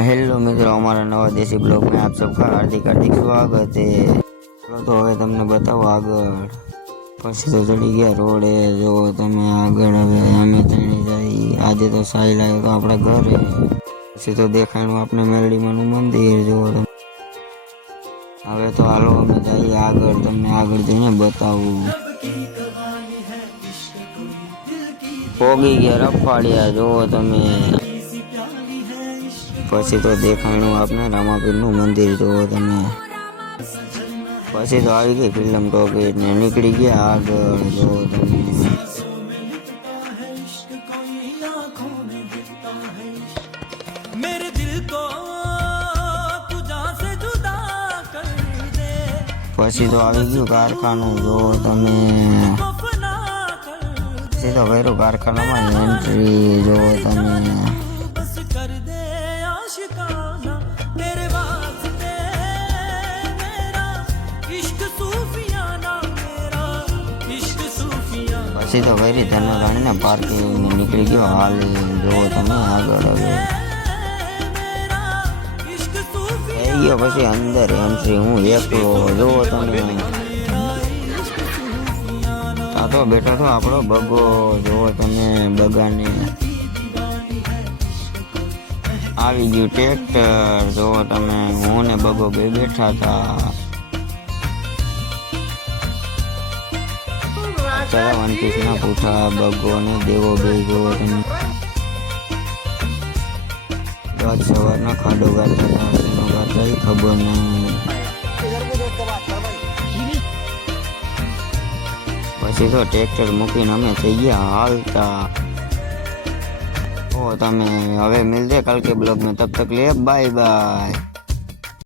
Hello मित्रों, हमारा नवा देसी ब्लॉग में आप सबका हार्दिक हार्दिक स्वागत है। तो હવે તમને બતાવો આગળ પછી તો ચડી ગયા રોડે। જો તમે આગળ હવે અમે ચડી જાય। આજે તો સાઈ લાવ્યો તો આપણા ઘરે। પછી તો દેખાણું આપણે મેલડીમાંનું મંદિર। જો હવે તો હાલો અમે જઈએ આગળ, તમને આગળ જઈને બતાવું। પોગી ગયા રફાડિયા। જો તમે પછી તો દેખાણું આપણે રામાપીરનું મંદિર। જો તમે પછી તો આવી ગઈ ફિલ્મ ટોકીઝ ને નીકળી ગયા આગળ। જો તમે પછી તો આવી ગયું કારખાનું। જો તમે પછી તો કર્યું કારખાનામાં એન્ટ્રી। જો તમે પછી તો કરી ધનરાણીને પાર્કિંગ નીકળી ગયો હાલી। જો તમે આગળ હવે થઈ ગયો પછી અંદર એન્ટ્રી હું એકલો। જો તમે આ તો બેઠો તો આપણો બગો। જો તમે બગાને આવી ગયું ટ્રેક્ટર। જો તમે હું ને બગો બે બેઠા હતા। વન પીસ ના પૂઠા બગો ને દેવો બે। જો તમે સવારના ખાડો ગાતા હતા, ગાતા એ ખબર નહીં। પછી તો ટ્રેક્ટર મૂકીને અમે થઈ ગયા હાલતા। તમે હવે मिलते कल के ब्लॉग में, तब तक लिए बाय बाय।